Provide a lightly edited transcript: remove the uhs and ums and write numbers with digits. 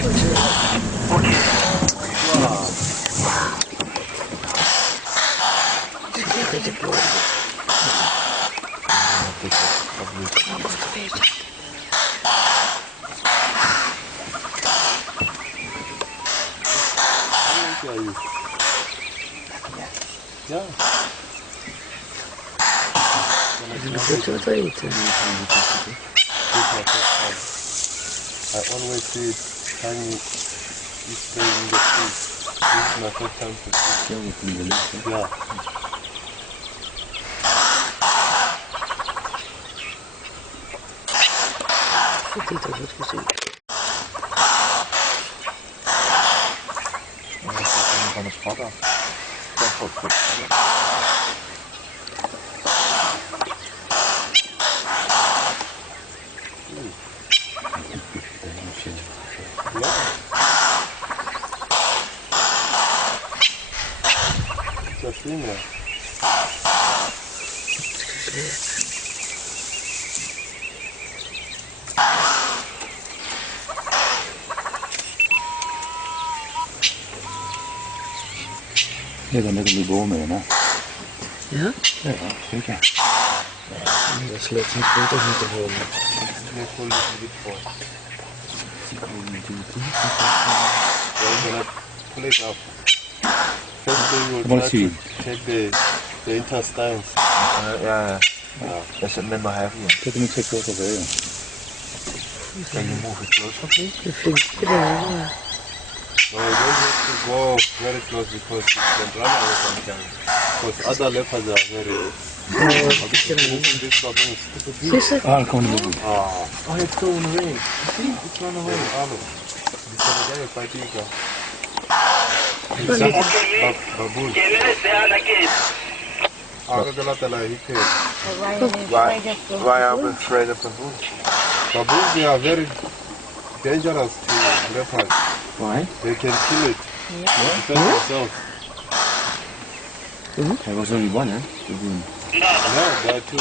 I always see it tiny stay in the tree. This is my first time to see it. Yeah. It's a female. Deze net een boom mee, hè? Ja? Ja, zeker. Dat is net niet goed of niet te volgen. Nee, voel het niet voor. We're gonna pull it up. First thing we'll try to check the intestines. Yeah. Does it never have you? Let me check what over here. Can you move it closer, please? No, you don't have to go very close because it can run away sometimes. Because other leopards are very... This baboon is stupid. Ah, kom niet meer. Oh, it's going away. See, it's run away. This guy is fighting. It's baboon. Why are we afraid of baboons? Baboons, they are very dangerous to leopards. Why? They can kill it. Defend themselves. There was only one, hè? Baboon. No, there are two.